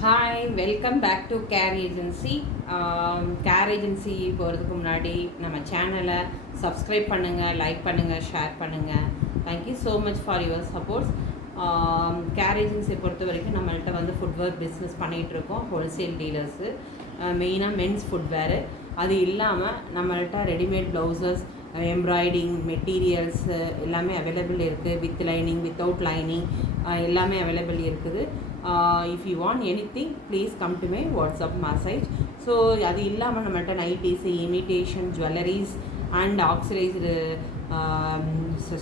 Hi, welcome back to Care Agency. Care Agency போகிறதுக்கு முன்னாடி நம்ம சேனலை சப்ஸ்கிரைப் பண்ணுங்கள், லைக் பண்ணுங்கள், ஷேர் பண்ணுங்கள். Thank you so much for your supports. Care ஏஜென்சியை பொறுத்த வரைக்கும் நம்மள்கிட்ட வந்து ஃபுட்வேர் பிஸ்னஸ் பண்ணிகிட்ருக்கோம். ஹோல்சேல் டீலர்ஸு, மெயினாக மென்ஸ் ஃபுட்வேரு. அது இல்லாமல் நம்மள்கிட்ட ரெடிமேட் ப்ளவுசஸ், எம்ப்ராய்டிங் மெட்டீரியல்ஸு எல்லாமே அவைலபிள் இருக்குது. வித் லைனிங், வித்தவுட் லைனிங் எல்லாமே அவைலபிள் இருக்குது. If you want any thing please come to my WhatsApp message. So அது இல்லாமல் நம்மள்கிட்ட nighties, imitation jewelleries and oxidised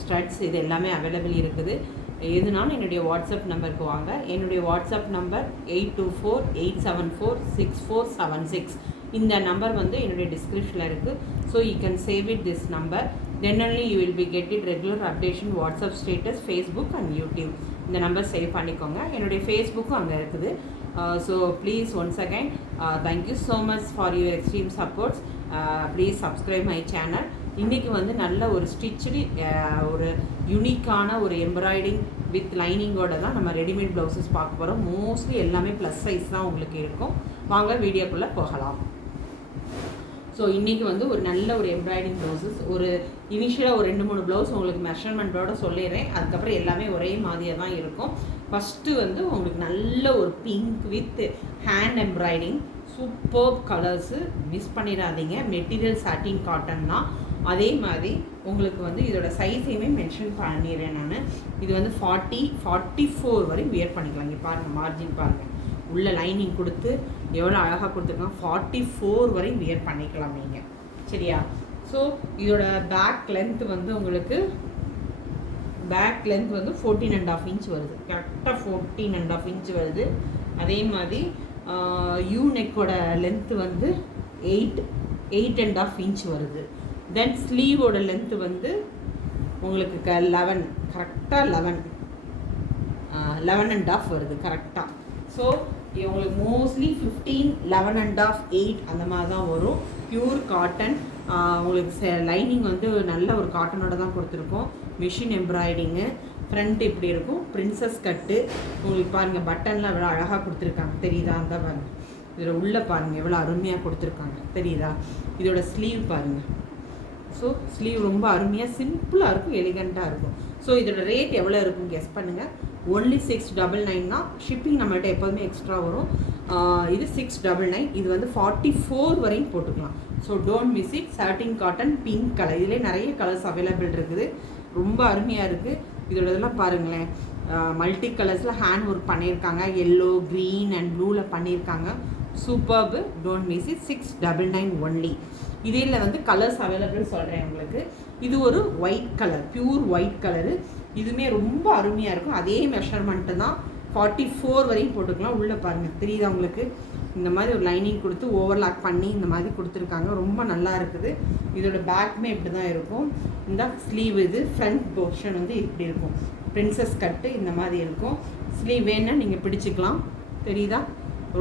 studs இது எல்லாமே அவைலபிள் இருக்குது. எதுனாலும் என்னுடைய வாட்ஸ்அப் நம்பருக்கு வாங்க. என்னுடைய வாட்ஸ்அப் நம்பர் 8248746476. இந்த நம்பர் வந்து என்னுடைய டிஸ்கிரிப்ஷனில் இருக்குது. So you can save it this number. Then only you will be getting regular updation WhatsApp status, Facebook and YouTube. இந்த நம்பர் சேவ் பண்ணிக்கோங்க. என்னுடைய ஃபேஸ்புக்கும் அங்கே இருக்குது. So please once again thank you so much for your extreme supports. Please subscribe my channel. இன்றைக்கி வந்து நல்ல ஒரு stitch, ஒரு யூனிக்கான ஒரு எம்ப்ராய்டிங் வித் லைனிங்கோட தான் நம்ம ரெடிமேட் ப்ளவுசஸ் பார்க்க போகிறோம். மோஸ்ட்லி எல்லாமே ப்ளஸ் சைஸ் தான் உங்களுக்கு இருக்கும். வாங்க வீடியோக்குள்ளே போகலாம். ஸோ இன்றைக்கி வந்து ஒரு நல்ல ஒரு எம்ப்ராய்டிங் ப்ளவுசஸ், ஒரு இனிஷியலாக ஒரு 2-3 ப்ளவுஸ் உங்களுக்கு மெஷர்மெண்ட்டோட சொல்லிடுறேன். அதுக்கப்புறம் எல்லாமே ஒரே மாதிரியாக தான் இருக்கும். ஃபஸ்ட்டு வந்து உங்களுக்கு நல்ல ஒரு pink with hand embroidering, super colours, miss பண்ணிடாதீங்க. மெட்டீரியல் சாட்டின் காட்டன் தான். அதே மாதிரி உங்களுக்கு வந்து இதோட சைஸையுமே மென்ஷன் பண்ணிடுறேன் நான். இது வந்து 40-44 வரையும் வியர் பண்ணிக்கலாம். இங்கே பாருங்கள், மார்ஜின் பாருங்கள், உள்ள லைனிங் கொடுத்து எவ்வளோ அழகாக கொடுத்துருக்காங்க. 44 வரையும் வியர் பண்ணிக்கலாம் நீங்கள், சரியா? ஸோ இதோட பேக் லென்த் வந்து உங்களுக்கு 14.5 இன்ச் வருது. கரெக்டாக 14.5 இன்ச் வருது. அதே மாதிரி யூ நெக்கோட லென்த்து வந்து 8.5 இன்ச் வருது. தென் ஸ்லீவோட லென்த்து வந்து உங்களுக்கு 11, கரெக்டாக 11.5 வருது கரெக்டாக. ஸோ உங்களுக்கு மோஸ்ட்லி 15, 11.5, 8 அந்த மாதிரி தான் வரும். Pure cotton. உங்களுக்கு லைனிங் வந்து நல்ல ஒரு காட்டனோட தான் கொடுத்துருக்கோம். Machine embroidery. ஃப்ரண்ட் இப்படி இருக்கும், பிரின்சஸ் கட்டு. உங்களுக்கு பாருங்கள், பட்டன்லாம் எவ்வளோ அழகாக கொடுத்துருக்காங்க, தெரியுதா? அந்த பாருங்கள், இதில் உள்ளே பாருங்கள் எவ்வளோ அருமையாக கொடுத்துருக்காங்க, தெரியுதா? இதோட ஸ்லீவ் பாருங்கள். ஸோ ஸ்லீவ் ரொம்ப அருமையாக சிம்பிளாக இருக்கும், எலிகண்ட்டாக இருக்கும். ஸோ இதோட ரேட் எவ்வளோ இருக்கும் கெஸ் பண்ணுங்கள். ஒன்லி 699 தான். ஷிப்பிங் நம்மள்கிட்ட எப்போதுமே எக்ஸ்ட்ரா வரும். இது 699. இது வந்து 44 வரையும் போட்டுக்கலாம். So don't miss it. Satin cotton, pink colour. இதிலே நிறைய கலர்ஸ் அவைலபிள் இருக்குது. ரொம்ப அருமையாக இருக்குது. இதோட இதெல்லாம் பாருங்களேன், மல்டி கலர்ஸில் ஹேண்ட் ஒர்க் பண்ணியிருக்காங்க. எல்லோ, க்ரீன் அண்ட் ப்ளூவில் பண்ணியிருக்காங்க. Superb. Don't miss it. 699 only. இதில் வந்து கலர்ஸ் அவைலபிள் சொல்கிறேன் உங்களுக்கு. இது ஒரு white colour, pure white colour. இதுவுமே ரொம்ப அருமையாக இருக்கும். அதே மெஷர்மெண்ட்டு தான். 44 வரையும் போட்டுக்கலாம். உள்ளே பாருங்கள், தெரியுதா உங்களுக்கு? இந்த மாதிரி ஒரு லைனிங் கொடுத்து ஓவர்லாக் பண்ணி இந்த மாதிரி கொடுத்துருக்காங்க. ரொம்ப நல்லா இருக்குது. இதோட பேக்குமே இப்படி தான் இருக்கும். இந்த ஸ்லீவ், இது ஃப்ரண்ட் போர்ஷன் வந்து இப்படி இருக்கும். பிரின்சஸ் கட்டு இந்த மாதிரி இருக்கும். ஸ்லீவ் வேணுன்னா நீங்கள் பிடிச்சிக்கலாம், தெரியுதா?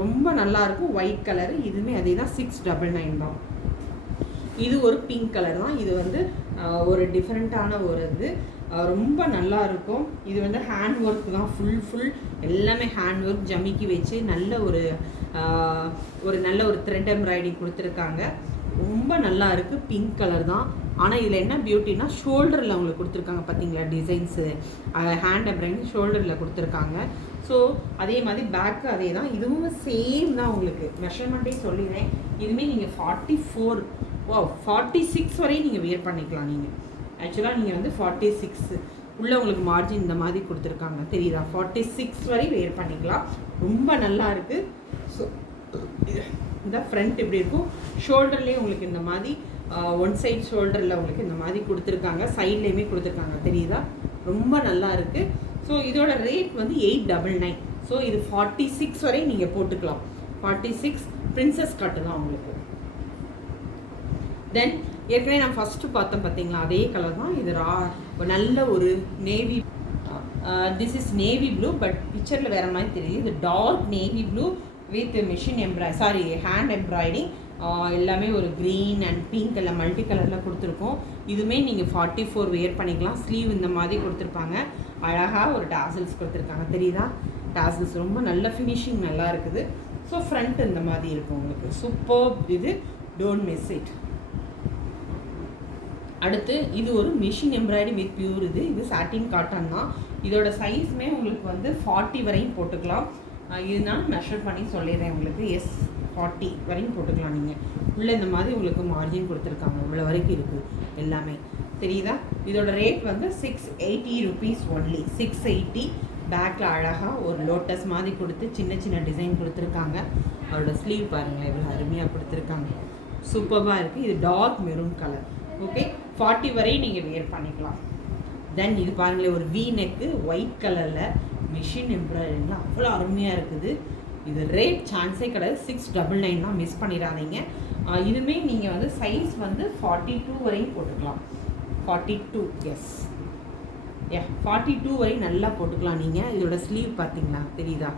ரொம்ப நல்லாயிருக்கும். White colour. இதுவுமே அதே தான். 699 தான். இது ஒரு பிங்க் கலர் தான். இது வந்து ஒரு டிஃப்ரெண்ட்டான ஒரு இது, ரொம்ப நல்லா இருக்கும். இது வந்து ஹேண்ட் ஒர்க் தான். ஃபுல் எல்லாமே ஹேண்ட் ஒர்க், ஜமிக்கி வச்சு நல்ல ஒரு நல்ல ஒரு த்ரெட் எம்ப்ராய்டிங் கொடுத்துருக்காங்க. ரொம்ப நல்லா இருக்குது. பிங்க் கலர் தான். ஆனால் இதில் என்ன பியூட்டினா, ஷோல்டரில் அவங்களுக்கு கொடுத்துருக்காங்க, பார்த்தீங்களா? டிசைன்ஸு ஹேண்ட் எம்ப்ராய்டிங் ஷோல்டரில் கொடுத்துருக்காங்க. ஸோ அதே மாதிரி பேக்கு அதே தான். இதுவும் சேம் தான். உங்களுக்கு மெஷர்மெண்ட்டே சொல்லிடுறேன். இதுவுமே நீங்கள் 46 வரையும் நீங்கள் வியர் பண்ணிக்கலாம். நீங்கள் ஆக்சுவலாக நீங்கள் வந்து 46 உள்ள உங்களுக்கு மார்ஜின் இந்த மாதிரி கொடுத்துருக்காங்க, தெரியுதா? 46 வரை வியர் பண்ணிக்கலாம். ரொம்ப நல்லா இருக்குது. ஸோ இந்த ஃப்ரண்ட் இப்படி இருக்கும். ஷோல்டர்லேயே உங்களுக்கு இந்த மாதிரி ஒன் சைட் ஷோல்டரில் உங்களுக்கு இந்த மாதிரி கொடுத்துருக்காங்க. சைட்லேயுமே கொடுத்துருக்காங்க, தெரியுதா? ரொம்ப நல்லா இருக்குது. ஸோ இதோட ரேட் வந்து 899. ஸோ இது 46 வரை நீங்கள் போட்டுக்கலாம். 46 பிரின்சஸ் கட்டு தான் உங்களுக்கு. தென் ஏற்கனவே நான் ஃபஸ்ட்டு பார்த்தேன், பார்த்தீங்களா? அதே கலர் தான். இது நல்ல ஒரு navy, this is navy blue, but பிக்சரில் வேறு மாதிரி தெரியுது. இது dark navy blue with machine hand embroidering. எல்லாமே ஒரு க்ரீன் அண்ட் பிங்க் எல்லாம் மல்டி கலரில் கொடுத்துருக்கோம். இதுவுமே நீங்கள் 44 வியர் பண்ணிக்கலாம். ஸ்லீவ் இந்த மாதிரி கொடுத்துருப்பாங்க. அழகாக ஒரு டாசல்ஸ் கொடுத்துருக்காங்க, தெரியுதா? டாசல்ஸ் ரொம்ப நல்ல ஃபினிஷிங் நல்லா இருக்குது. ஸோ ஃப்ரண்ட் இந்த மாதிரி இருக்கும் உங்களுக்கு. சூப்பர் இது, டோன்ட் மிஸ் இட். அடுத்து இது ஒரு மிஷின் எம்ப்ராய்டரி வித் பியூர். இது சாட்டின் காட்டன் தான். இதோட சைஸுமே உங்களுக்கு வந்து 40 வரையும் போட்டுக்கலாம். இது நான் மெஷர் பண்ணி சொல்லிடுறேன் உங்களுக்கு. எஸ், 40 வரையும் போட்டுக்கலாம் நீங்கள். உள்ளே இந்த மாதிரி உங்களுக்கு மார்ஜின் கொடுத்துருக்காங்க. இவ்வளோ வரைக்கும் இருக்குது எல்லாமே, தெரியுதா? இதோட ரேட் வந்து 680 ருபீஸ் ஒன்லி. 680. பேக்கில் அழகாக ஒரு லோட்டஸ் மாதிரி கொடுத்து சின்ன சின்ன டிசைன் கொடுத்துருக்காங்க. அதோட ஸ்லீவ் பாருங்கள் எவ்வளோ அருமையாக கொடுத்துருக்காங்க. சூப்பராக இருக்குது. இது டார்க் மெரூன் கலர். ஓகே, 40 வரை நீங்கள் வியர் பண்ணிக்கலாம். தென் இது பாருங்களேன், ஒரு வி நெக்கு ஒயிட் கலரில் மிஷின் எம்ப்ராய்டரிலாம் அவ்வளோ அருமையாக இருக்குது. இது ரேட் சான்ஸே கிடையாது. 699 தான், மிஸ் பண்ணிடாதீங்க. இதுவுமே நீங்கள் வந்து சைஸ் வந்து 42 வரையும் போட்டுக்கலாம். 42, எஸ், 42 வரை நல்லா போட்டுக்கலாம் நீங்கள். இதோட ஸ்லீவ் பார்த்தீங்களா, தெரியுதா?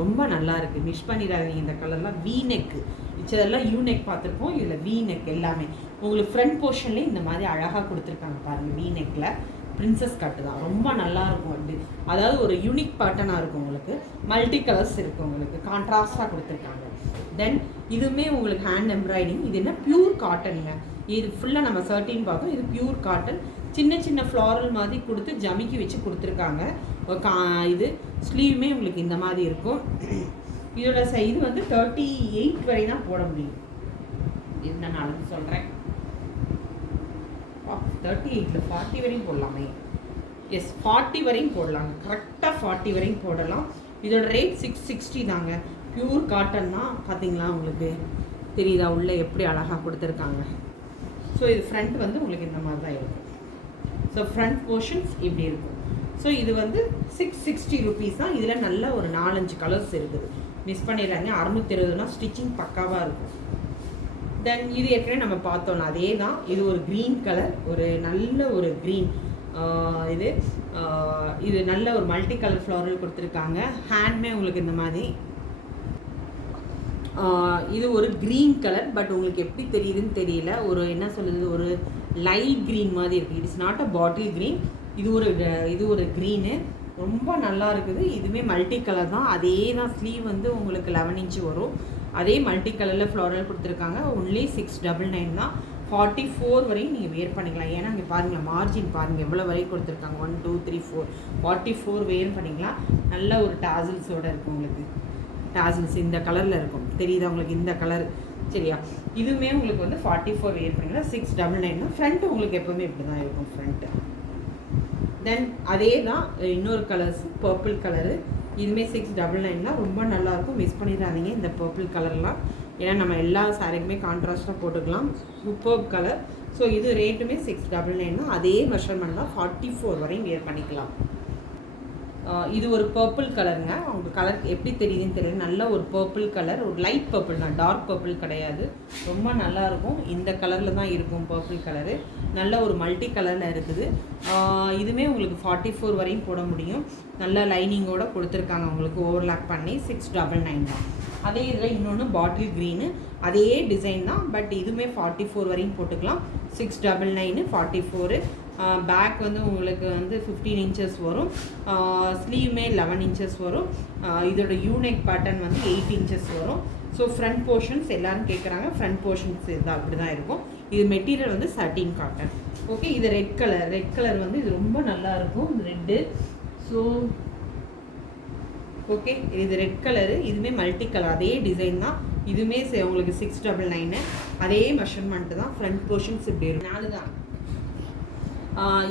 ரொம்ப நல்லா இருக்குது, மிஸ் பண்ணிடாதீங்க. இந்த கலர்லாம் வி நெக்கு, மிச்சதெல்லாம் யூ நெக் பார்த்துருப்போம். இதில் வி நெக் எல்லாமே உங்களுக்கு ஃப்ரண்ட் போர்ஷன்லேயே இந்த மாதிரி அழகாக கொடுத்துருக்காங்க பாருங்கள். வி நெக்கில் பிரின்சஸ் கட்டு தான், ரொம்ப நல்லாயிருக்கும். அப்படி அதாவது ஒரு யூனிக் பேட்டர்னாக இருக்கும் உங்களுக்கு. மல்டி கலர்ஸ் இருக்குது உங்களுக்கு, கான்ட்ராஸ்டாக கொடுத்துருக்காங்க. தென் இதுவுமே உங்களுக்கு ஹேண்ட் எம்ப்ராய்டிங். இது என்ன, பியூர் காட்டனுங்க. இது ஃபுல்லாக நம்ம 13 பார்த்தோம். இது பியூர் காட்டன். சின்ன சின்ன ஃப்ளாரல் மாதிரி கொடுத்து ஜமிக்கி வச்சு கொடுத்துருக்காங்க. இது ஸ்லீவுமே உங்களுக்கு இந்த மாதிரி இருக்கும். இதோட இது வந்து 38 வரை தான் போட முடியும். இது நான் அளந்து சொல்கிறேன். 38ல் 40 வரையும் போடலாமே. எஸ், 40 வரையும் போடலாங்க. கரெக்டாக 40 வரையும் போடலாம். இதோட ரேட் 660 தாங்க. பியூர் காட்டன் தான். பார்த்தீங்களா, உங்களுக்கு தெரியுதா உள்ளே எப்படி அழகாக கொடுத்துருக்காங்க. ஸோ இது ஃப்ரண்ட் வந்து உங்களுக்கு இந்த மாதிரி தான் இருக்கும். ஸோ ஃப்ரண்ட் போர்ஷன்ஸ் இப்படி இருக்கும். ஸோ இது வந்து 660 ருபீஸ் தான். இதில் நல்ல ஒரு 4-5 கலர்ஸ் இருக்குது, மிஸ் பண்ணிடுறாங்க. 620னா ஸ்டிச்சிங் பக்காவாக இருக்கும். தென் இது ஏற்கனவே நம்ம பார்த்தோம்னா அதே தான். இது ஒரு க்ரீன் கலர், ஒரு நல்ல ஒரு க்ரீன். இது நல்ல ஒரு மல்டி கலர் ஃப்ளாரல் கொடுத்துருக்காங்க. ஹேண்ட்மே உங்களுக்கு இந்த மாதிரி. இது ஒரு க்ரீன் கலர், பட் உங்களுக்கு எப்படி தெரியுதுன்னு தெரியல. ஒரு என்ன சொல்லுது, ஒரு லைட் க்ரீன் மாதிரி இருக்குது. It's not a bottle green. இது ஒரு க்ரீனு, ரொம்ப நல்லா இருக்குது. இதுவுமே மல்டி கலர் தான். அதே தான். ஸ்லீவ் வந்து உங்களுக்கு 11 இன்ச்சு வரும். அதே மல்டி கலரில் ஃப்ளாரல் கொடுத்துருக்காங்க. ஒன்லி 699 தான். 44 வரையும் நீங்கள் வேர் பண்ணிக்கலாம். ஏன்னா இங்கே பாருங்கள், மார்ஜின் பாருங்கள் எவ்வளோ வரையும் கொடுத்துருக்காங்க. 1 2 3 4 44 வேர் பண்ணிக்கலாம். நல்ல ஒரு டாசல்ஸோடு இருக்கும் உங்களுக்கு. டாசல்ஸ் இந்த கலரில் இருக்கும், தெரியுதா உங்களுக்கு? இந்த கலர், சரியா? இதுவுமே உங்களுக்கு வந்து 44 வேர் பண்ணிக்கலாம். 699 தான். ஃப்ரண்ட்டு உங்களுக்கு எப்போவுமே இப்படி தான் இருக்கும் ஃப்ரண்ட்டு. தென் அதே தான் இன்னொரு கலர்ஸ், பர்பிள் கலரு. இதுவுமே 699 தான். ரொம்ப நல்லாயிருக்கும், மிஸ் பண்ணிடாதீங்க இந்த பர்பிள் கலர்லாம். ஏன்னா நம்ம எல்லா சாரிக்குமே கான்ட்ராஸ்ட்டாக போட்டுக்கலாம். Super colour. ஸோ இது ரேட்டுமே 699 தான். அதே மெஷர்மெண்ட் தான். 44 வரையும் வேர் பண்ணிக்கலாம். இது ஒரு பர்பிள் கலருங்க. அவங்க கலர் எப்படி தெரியுதுன்னு தெரியல. நல்ல ஒரு பர்பிள் கலர், ஒரு லைட் பர்பிள் தான், டார்க் பர்பிள் கிடையாது. ரொம்ப நல்லாயிருக்கும். இந்த கலரில் தான் இருக்கும் பர்பிள் கலரு. நல்ல ஒரு மல்டி கலரில் இருக்குது. இதுவுமே உங்களுக்கு 44 வரையும் போட முடியும். நல்ல லைனிங்கோடு கொடுத்துருக்காங்க உங்களுக்கு, ஓவர்லாக் பண்ணி. 699 தான். அதே இதில் இன்னொன்று பாட்டில் க்ரீனு, அதே டிசைன் தான். பட் இதுவுமே 44 வரையும் போட்டுக்கலாம். 699 44. பேக் வந்து உங்களுக்கு வந்து 15 இன்ச்சஸ் வரும். ஸ்லீவுமே 11 இன்ச்சஸ் வரும். இதோட யூனெக் பேட்டர்ன் வந்து 8 இன்ச்சஸ் வரும். ஸோ ஃப்ரண்ட் போர்ஷன்ஸ் எல்லோரும் கேட்குறாங்க. ஃப்ரண்ட் போர்ஷன்ஸ் இது அப்படி தான் இருக்கும். இது மெட்டீரியல் வந்து சாட்டின் காட்டன். ஓகே, இது ரெட் கலர். ரெட் கலர் வந்து இது ரொம்ப நல்லாயிருக்கும், ரெட்டு. ஸோ ஓகே, இது ரெட் கலரு. இதுவுமே மல்டி கலர், அதே டிசைன் தான். இதுவுமே உங்களுக்கு 699. அதே மெஷர்மெண்ட்டு தான். ஃப்ரண்ட் போர்ஷன்ஸ் இப்படி இருக்கும். 4 தான்.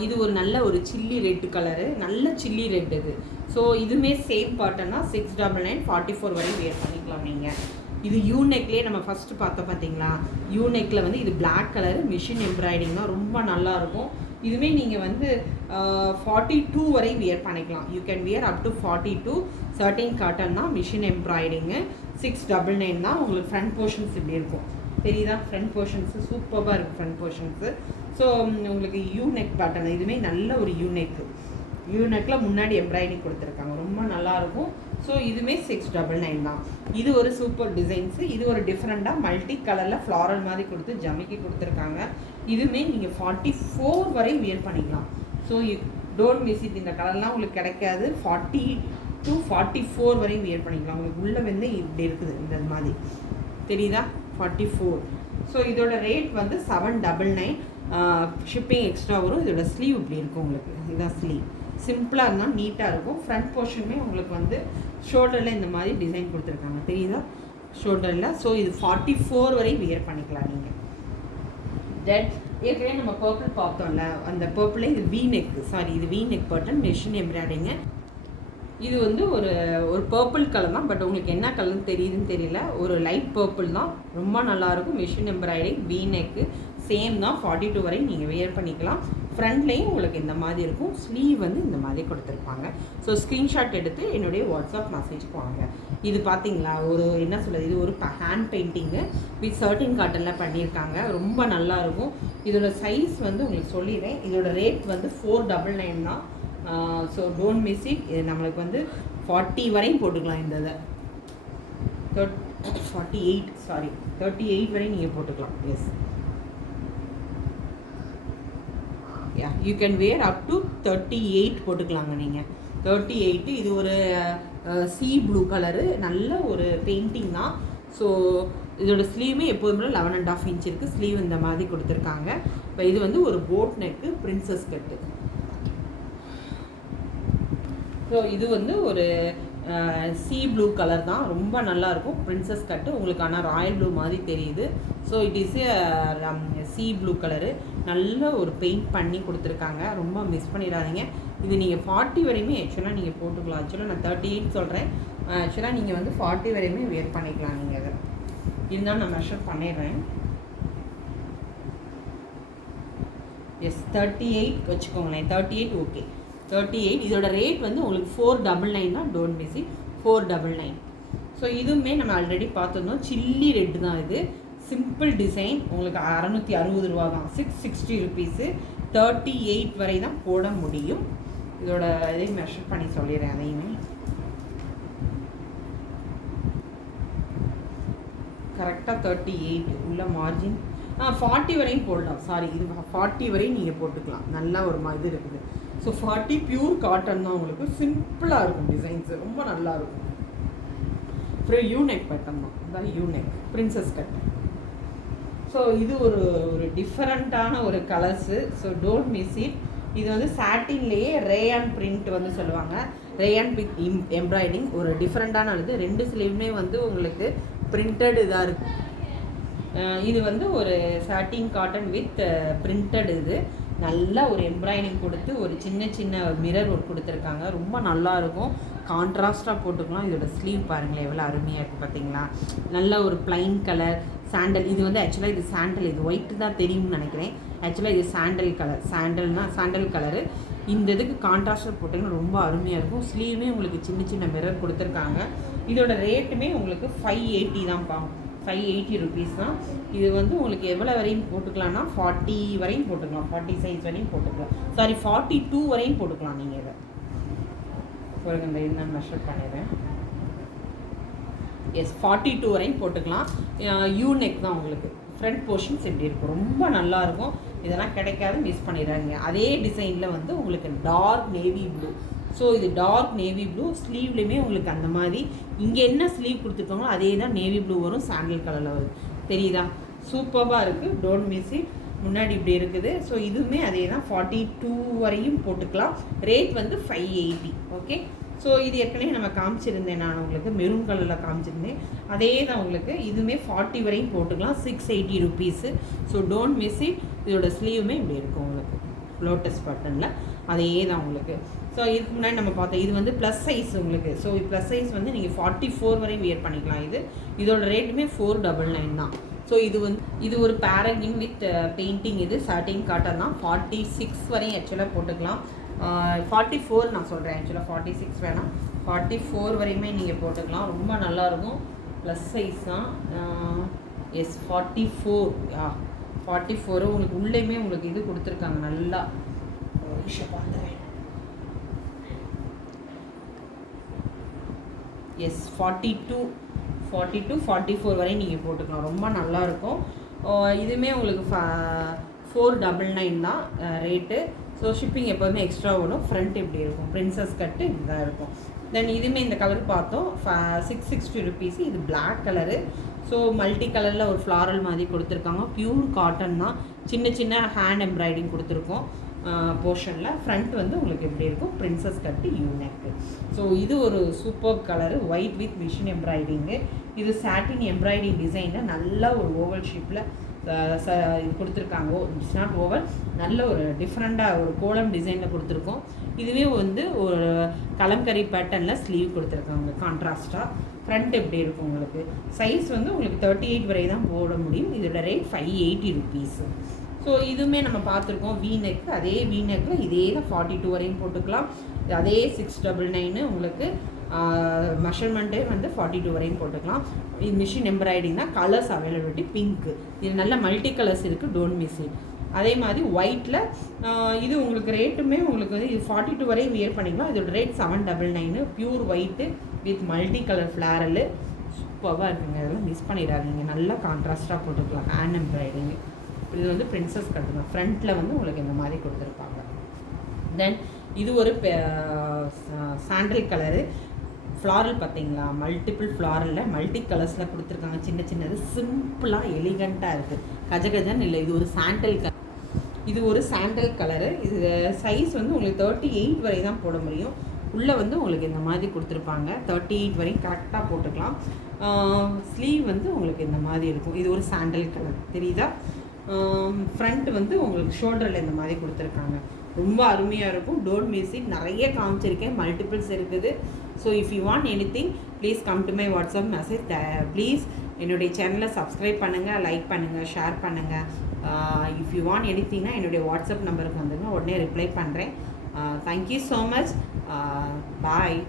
இது ஒரு நல்ல ஒரு சில்லி ரெட் கலரு, நல்ல சில்லி ரெட் இது. ஸோ இதுவுமே சேம் பாட்டன்னா 699 44 வரையும் வேர் பண்ணிக்கலாம் நீங்கள். இது யூநெக்லேயே நம்ம ஃபஸ்ட்டு பார்த்தோம் பார்த்தீங்களா, யூநெக்கில் வந்து இது பிளாக் கலரு, மிஷின் எம்ப்ராய்டிங் தான், ரொம்ப நல்லாயிருக்கும். இதுவே நீங்கள் வந்து 42 வரை வியர் பண்ணிக்கலாம். You can wear up to 42. 13 cotton தான், மிஷின் எம்ப்ராய்டிங்கு. 699 தான். உங்களுக்கு ஃப்ரண்ட் போர்ஷன்ஸ் இப்படி இருக்கும், தெரியுதா? ஃப்ரண்ட் போர்ஷன்ஸு சூப்பராக இருக்குது ஃப்ரண்ட் போர்ஷன்ஸு. ஸோ உங்களுக்கு யூநெக் பேட்டர்ன், இதுவுமே நல்ல ஒரு யூநெக்கில் முன்னாடி எம்ப்ராய்டிங் கொடுத்துருக்காங்க, ரொம்ப நல்லாயிருக்கும். ஸோ இதுவுமே 699 தான். இது ஒரு சூப்பர் டிசைன்ஸு. இது ஒரு டிஃப்ரெண்ட்டாக மல்டி கலரில் ஃப்ளாரல் மாதிரி கொடுத்து ஜமிக்கி கொடுத்துருக்காங்க. இதுவுமே நீங்கள் 44 வரை வியர் பண்ணிக்கலாம். So don't miss it. இந்த கலர்லாம் உங்களுக்கு கிடைக்காது. டு 44 வரையும் வியர் பண்ணிக்கலாம். உங்களுக்கு உள்ளே வந்து இப்படி இருக்குது இந்த மாதிரி தெரியுதா 44. ஸோ இதோட ரேட் வந்து 799. ஷிப்பிங் எக்ஸ்ட்ரா வரும். இதோட ஸ்லீவ் இப்படி இருக்கும் உங்களுக்கு. இதுதான் ஸ்லீவ். சிம்பிளாக இருந்தால் நீட்டாக இருக்கும். ஃப்ரண்ட் போர்ஷனுமே உங்களுக்கு வந்து ஷோல்டரில் இந்த மாதிரி டிசைன் கொடுத்துருக்காங்க தெரியுதா ஷோல்டரில். ஸோ இது 44 வரையும் வியர் பண்ணிக்கலாம் நீங்கள். தட் ஏற்கனவே நம்ம பர்பிள் பார்த்தோம்ல, அந்த பர்பிளே இது வி நெக், சாரி இது வி நெக் பட்டன் மிஷின் எம்ப்ராய்டிங்க. இது வந்து ஒரு பர்பிள் கலர் தான், பட் உங்களுக்கு என்ன கலர்னு தெரியுதுன்னு தெரியல. ஒரு லைட் பர்பிள் தான், ரொம்ப நல்லாயிருக்கும். Machine embroidering V neck same தான். 42 வரையும் நீங்கள் வியர் பண்ணிக்கலாம். ஃப்ரண்ட்லேயும் உங்களுக்கு இந்த மாதிரி இருக்கும். ஸ்லீவ் வந்து இந்த மாதிரி கொடுத்துருப்பாங்க. ஸோ ஸ்க்ரீன்ஷாட் எடுத்து என்னுடைய வாட்ஸ்அப் மெசேஜ்க்கு வாங்க. இது பார்த்தீங்களா ஒரு என்ன சொல்கிறது, இது ஒரு ஹேண்ட் பெயிண்டிங்கு வித் சர்டின் காட்டனில் பண்ணியிருக்காங்க. ரொம்ப நல்லாயிருக்கும். இதோட சைஸ் வந்து உங்களுக்கு சொல்லிடுறேன். இதோட ரேட் வந்து 499 தான். So don't miss it. இது நம்மளுக்கு வந்து 40 வரையும் போட்டுக்கலாம். இந்த இதை 38 வரையும் நீங்கள் போட்டுக்கலாம். Yes, yeah you can wear up to 38 போட்டுக்கலாங்க நீங்கள். 38. இது ஒரு சீ ப்ளூ கலரு, நல்ல ஒரு பெயிண்டிங் தான். ஸோ இதோட ஸ்லீவுமே எப்போதுமே 11.5 இன்ச் இருக்குது. ஸ்லீவ் இந்த மாதிரி கொடுத்துருக்காங்க. இப்போ இது வந்து ஒரு போட் நெக்கு பிரின்சஸ் கட்டு. ஸோ இது வந்து ஒரு சீ ப்ளூ கலர் தான், ரொம்ப நல்லாயிருக்கும். பிரின்சஸ் கட்டு உங்களுக்கான ராயல் ப்ளூ மாதிரி தெரியுது. So it is sea blue colour, நல்ல ஒரு பெயிண்ட் பண்ணி கொடுத்துருக்காங்க. ரொம்ப மிஸ் பண்ணிடாதீங்க. இது நீங்கள் 40 வரையுமே ஆக்சுவலாக நீங்கள் போட்டுக்கலாம். ஆக்சுவலாக நான் 38 சொல்கிறேன். ஆக்சுவலாக நீங்கள் வந்து 40 வரையுமே வேர் பண்ணிக்கலாம். நீங்கள் அதை இருந்தால் நான் மெஷர் பண்ணிடுறேன். எஸ் 38 வச்சுக்கோங்களேன். 38 ஓகே. 38. இதோட ரேட் வந்து உங்களுக்கு 499 தான். Don't miss it. 499. ஸோ இதுவுமே நம்ம ஆல்ரெடி பார்த்துருந்தோம். சில்லி ரெட் தான் இது. Simple design. உங்களுக்கு 660 ரூபா தான். 660 ருபீஸு. 38 வரை தான் போட முடியும். இதோட இதையும் மெஷர் பண்ணி சொல்லிடுறேன். அதையுமே கரெக்டாக 38 உள்ள மார்ஜின் 40 வரையும் போடலாம். சாரி, இது 40 வரையும் நீங்கள் போட்டுக்கலாம். நல்லா ஒரு இது இருக்குது. ஸோ 40 பியூர் காட்டன் தான். உங்களுக்கு சிம்பிளாக இருக்கும். டிசைன்ஸு ரொம்ப நல்லாயிருக்கும். அப்புறம் யூநெக் பேட்டர்ன் தான். இதான் யூநெக் பிரின்சஸ் கட். ஸோ இது ஒரு டிஃப்ரெண்ட்டான ஒரு colours. So don't miss it. இது வந்து சாட்டின்லேயே ரேயான் பிரிண்ட் வந்து சொல்லுவாங்க. ரேயான் வித் எம்ப்ராய்டிங் ஒரு டிஃப்ரெண்ட்டான இது. 2 ஸ்லீவுமே வந்து உங்களுக்கு பிரிண்டட் இதாக இருக்குது. இது வந்து ஒரு சாட்டின் காட்டன் வித் பிரிண்டட். இது நல்லா ஒரு எம்ப்ராய்டிங் கொடுத்து ஒரு சின்ன மிரர் ஒர்க் கொடுத்துருக்காங்க. ரொம்ப நல்லாயிருக்கும். கான்ட்ராஸ்ட்டாக போட்டுக்கலாம். இதோட ஸ்லீவ் பாருங்களேன் எவ்வளோ அருமையாக இருக்குது பார்த்தீங்களா. நல்ல ஒரு பிளைன் கலர் சாண்டல். இது வந்து ஆக்சுவலாக இது சாண்டல், இது ஒயிட்டு தான் தெரியும்னு நினைக்கிறேன். ஆக்சுவலாக இது சாண்டல் கலர். Sandal colour. இந்த இதுக்கு கான்ட்ராஸ்டாக போட்டிங்கன்னா ரொம்ப அருமையாக இருக்கும். ஸ்லீவுமே உங்களுக்கு சின்ன மிரர் கொடுத்துருக்காங்க. இதோட ரேட்டுமே உங்களுக்கு 580 தான் பாவம். 580 ருபீஸ் தான். இது வந்து உங்களுக்கு எவ்வளோ வரையும் போட்டுக்கலாம்னா 40 வரையும் போட்டுக்கலாம். 40 சைஸ் வரையும் போட்டுக்கலாம். சாரி 42 வரையும் போட்டுக்கலாம். நீங்கள் இதை சொல்லுங்க. இந்த இது நான் மெஷர் பண்ணிடுறேன். எஸ் 42 வரையும் போட்டுக்கலாம். யூநெக் தான் உங்களுக்கு. ஃப்ரண்ட் போர்ஷன்ஸ் எப்படி இருக்கும், ரொம்ப நல்லாயிருக்கும். இதெல்லாம் கிடைக்காது, மிஸ் பண்ணிடுறாங்க. அதே டிசைனில் வந்து உங்களுக்கு டார்க் நேவி ப்ளூ. ஸோ இது டார்க் நேவி ப்ளூ. ஸ்லீவ்லேயுமே உங்களுக்கு அந்த மாதிரி இங்கே என்ன ஸ்லீவ் கொடுத்துருக்காங்களோ அதே தான் நேவி ப்ளூ வரும். சாண்டில் கலரில் வரும். தெரியுதா? சூப்பராக இருக்குது. Don't miss it. முன்னாடி இப்படி இருக்குது. ஸோ இதுவுமே அதே தான். 42 வரையும் போட்டுக்கலாம். ரேட் வந்து 580. ஓகே. ஸோ இது ஏற்கனவே நம்ம காமிச்சிருந்தேன். நான் உங்களுக்கு மெரூன் கலரில் காமிச்சிருந்தேன். அதே தான் உங்களுக்கு இதுவுமே 40 வரையும் போட்டுக்கலாம். 680 rupees. So don't miss it. இதோட ஸ்லீவுமே இப்படி இருக்கும் உங்களுக்கு லோட்டஸ் பட்டனில். அதே தான் உங்களுக்கு. ஸோ இதுக்கு முன்னாடி நம்ம பார்த்தோம். இது வந்து ப்ளஸ் சைஸ் உங்களுக்கு. ஸோ ப்ளஸ் சைஸ் வந்து நீங்கள் 44 வரையும் வியர் பண்ணிக்கலாம். இதோட ரேட்டுமே 499 தான். ஸோ இது ஒரு பேரகிங் வித் பெயிண்டிங். இது சாட்டின் காட்டன் தான். 46 வரையும் ஆக்சுவலாக போட்டுக்கலாம். 44 நான் சொல்கிறேன். ஆக்சுவலாக 46 வேணாம். 44 வரையுமே நீங்கள் போட்டுக்கலாம். ரொம்ப நல்லாயிருக்கும். ப்ளஸ் சைஸ் தான். எஸ் 44. 44 உங்களுக்கு உள்ளேயுமே உங்களுக்கு இது கொடுத்துருக்காங்க. நல்லா விஷயம் பார்த்துறேன். எஸ் 42, 44 வரை நீங்கள் போட்டுக்கலாம். ரொம்ப நல்லாயிருக்கும். இதுவுமே உங்களுக்கு 499 தான் ரேட்டு. ஸோ ஷிப்பிங் எப்போதுமே எக்ஸ்ட்ரா வரும். ஃப்ரண்ட் இப்படி இருக்கும். பிரின்சஸ் கட்டு இப்படி தான் இருக்கும். தென் இதுவுமே இந்த கலர் பார்த்தோம் 660 ருபீஸ். இது பிளாக் கலரு. ஸோ மல்டி கலரில் ஒரு ஃப்ளாரல் மாதிரி கொடுத்துருக்காங்க. பியூர் காட்டன் தான். சின்ன சின்ன ஹேண்ட் எம்ப்ராய்டிங் கொடுத்துருக்கோம் போர்ஷனில். ஃப்ரண்ட் வந்து உங்களுக்கு எப்படி இருக்கும், பிரின்சஸ் கட்டு யூனெக்கு. ஸோ இது ஒரு super colour, white with machine embroidery. இது சாட்டின் எம்ப்ராய்டிங் டிசைனில் நல்ல ஒரு ஓவல் ஷேப்பில் கொடுத்துருக்காங்க. இட்ஸ் நாட் ஓவல், நல்ல ஒரு டிஃப்ரெண்ட்டாக ஒரு கோலம் டிசைனில் கொடுத்துருக்கோம். இதுவே வந்து ஒரு கலம்கரி பேட்டர்னில் ஸ்லீவ் கொடுத்துருக்காங்க கான்ட்ராஸ்ட்டாக. ஃப்ரண்ட் எப்படி இருக்கும் உங்களுக்கு, சைஸ் வந்து உங்களுக்கு 38 வரை தான் போட முடியும். இதோட ரேட் 580 ருபீஸு. ஸோ இதுவுமே நம்ம பார்த்துருக்கோம் வீ நெக். அதே வீ நெக்கில் இதே தான் 42 வரையும் போட்டுக்கலாம். அதே 699 உங்களுக்கு மெஷர்மெண்ட்டே வந்து 42 வரையும் போட்டுக்கலாம். இது மிஷின் எம்ப்ராய்டிங் தான். Colours availability pink. இது நல்ல மல்டி கலர்ஸ் இருக்குது, டோன்ட் மிஸ் இட். அதே மாதிரி ஒயிட்டில் இது உங்களுக்கு ரேட்டுமே உங்களுக்கு வந்து இது 42 வரையும் வியர் பண்ணிக்கலாம். இதோட rate 799. Pure white with multi colour floral சூப்பராக இருக்குங்க. இதெல்லாம் மிஸ் பண்ணிடாதீங்க. நல்லா கான்ட்ராஸ்ட்டாக போட்டுக்கலாம். Hand embroidery. இது வந்து பிரின்சஸ் கட்டு தான். ஃப்ரண்ட்டில் வந்து உங்களுக்கு இந்த மாதிரி கொடுத்துருப்பாங்க. தென் இது ஒரு சாண்டல் கலரு ஃப்ளாரல் பார்த்தீங்களா, மல்டிபிள் ஃப்ளாரலில் மல்டி கலர்ஸில் கொடுத்துருக்காங்க. சின்ன சின்னது சிம்பிளாக எலிகண்ட்டாக இருக்குது. கஜகஜன்னு இல்லை, இது ஒரு சாண்டல் கலர். இது ஒரு சாண்டல் கலரு. இது சைஸ் வந்து உங்களுக்கு 38 வரை தான் போட முடியும். உள்ளே வந்து உங்களுக்கு இந்த மாதிரி கொடுத்துருப்பாங்க. 38 வரையும் கரெக்டாக போட்டுக்கலாம். ஸ்லீவ் வந்து உங்களுக்கு இந்த மாதிரி இருக்கும். இது ஒரு சாண்டல் கலர் தெரியுதா. ஃப்ரண்ட் வந்து உங்களுக்கு ஷோல்டரில் இந்த மாதிரி கொடுத்துருக்காங்க. ரொம்ப அருமையாக இருக்கும். Don't miss it. நிறைய காமிச்சிருக்கேன், மல்டிபிள்ஸ் இருக்குது. So if you want any thing please come to my WhatsApp message. Please என்னுடைய சேனலை சப்ஸ்கிரைப் பண்ணுங்கள், லைக் பண்ணுங்கள், ஷேர் பண்ணுங்கள். இஃப் யூ வாண்ட் எனி திங்னா என்னுடைய வாட்ஸ்அப் நம்பருக்கு வந்துங்க, உடனே ரிப்ளை பண்ணுறேன். Thank you so much. பாய்.